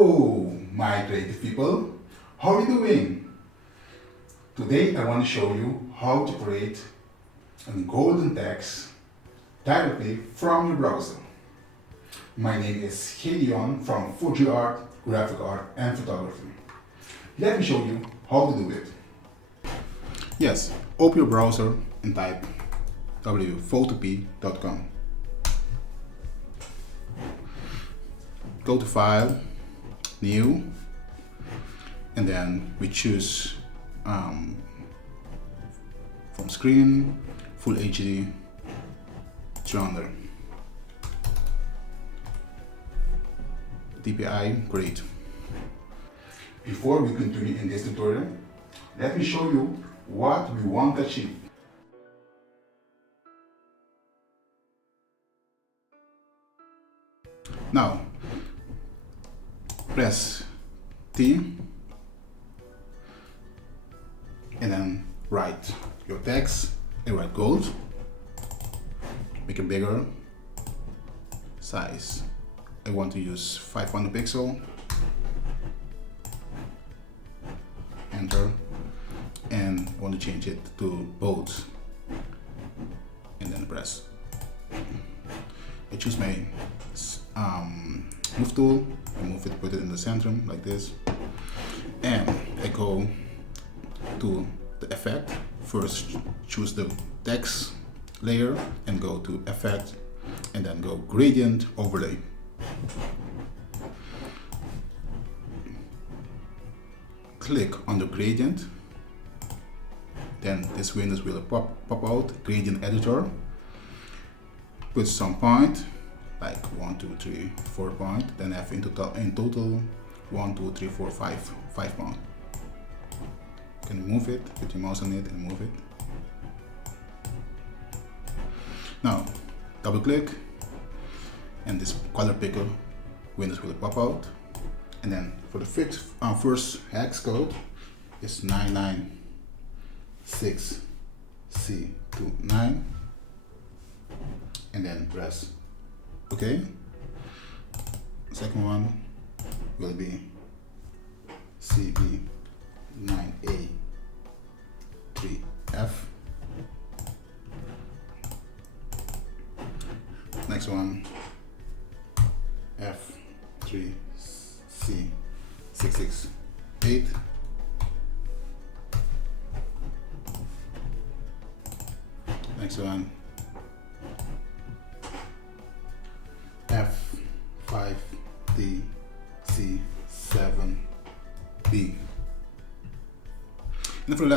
Hello, my creative people. How are you doing? Today I want to show you how to create a golden text directly from your browser. My name is Gideon from Fuji Art, Graphic Art and Photography. Let me show you how to do it. Yes, open your browser and type www.photopea.com. Go to File, New, and then we choose from Screen, Full HD, 200. DPI, great. Before we continue in this tutorial, let me show you what we want to achieve. Now, press T and then write your text and write gold. Make it bigger. Size. I want to use 500 pixel. Enter. And I want to change it to bold. And then press. I choose my move tool, I move it, put it in the center like this, and I go to the effect. First choose the text layer and go to effect and then go gradient overlay. Click on the gradient, then this window will pop out, gradient editor. Put some point like 1, 2, 3, 4 point, then have in total 1, 2, 3, 4, 5 point. You can move it, put your mouse on it and move it. Now double click and this color picker windows will pop out, and then for the first hex code is 996C29, and then press OK. Second one will be CB9A3F. Next one F3C668. Next one F5DC7B. And for the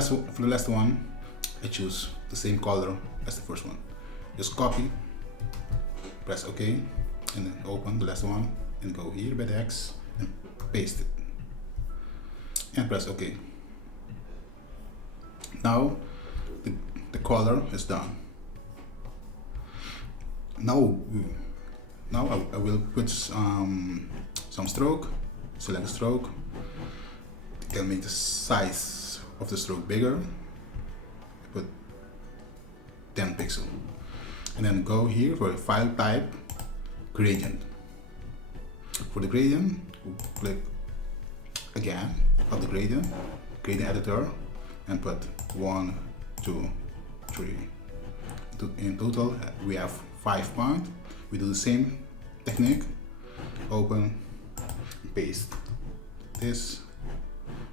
last one, I choose the same color as the first one. Just copy, press OK, and then open the last one and go here by the X and paste it. And press OK. Now the color is done. Now I will put some stroke, select stroke. You can make the size of the stroke bigger. Put 10 pixel. And then go here for file type, gradient. For the gradient, click again on the gradient editor and put 1, 2, 3. In total, we have 5 points. We do the same technique. Open, paste this,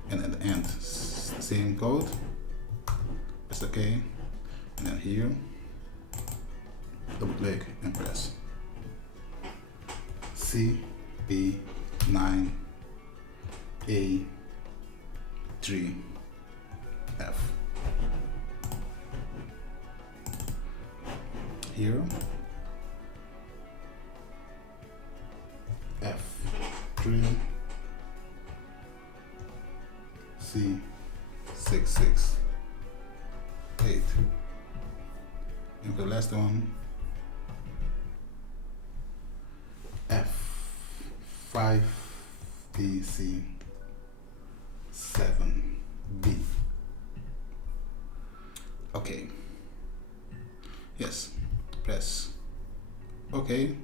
and at the end, same code. Press OK, and then here, double click and press CB9A3F. Here, F3C668. And for the last one, F5DC7B. Okay. Yes. Press OK.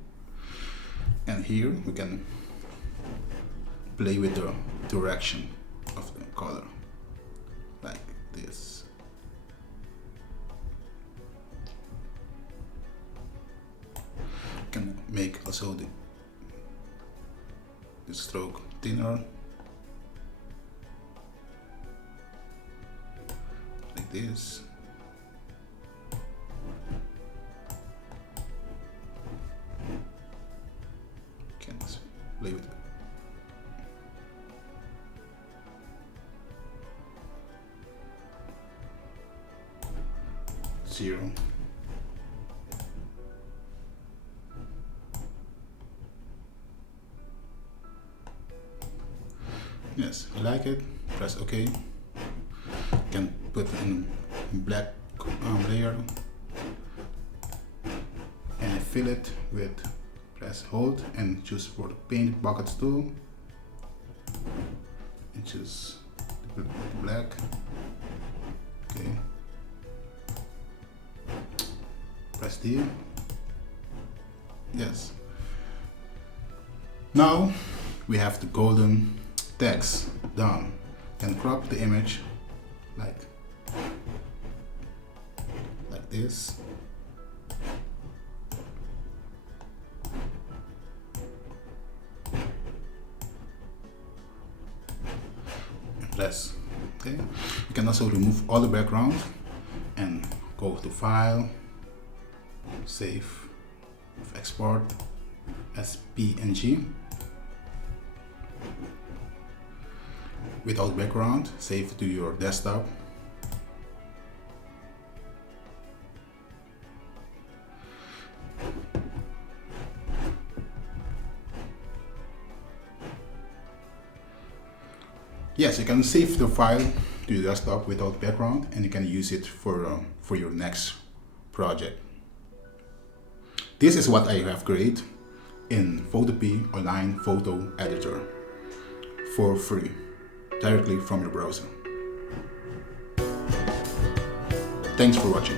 And here we can play with the direction of the color, like this. You can make also the stroke thinner, like this. Can play with it. Zero. Yes, I like it. Press OK. You can put in black layer and fill it with, press hold and choose for the paint buckets tool and choose the black. Okay. Press D. Yes. Now we have the golden text done. And crop the image like this. And press. Okay. You can also remove all the background and go to File, Save, Export as PNG. Without background, save to your desktop. Yes, you can save the file to your desktop without background, and you can use it for your next project. This is what I have created in Photopea online photo editor for free, directly from your browser. Thanks for watching.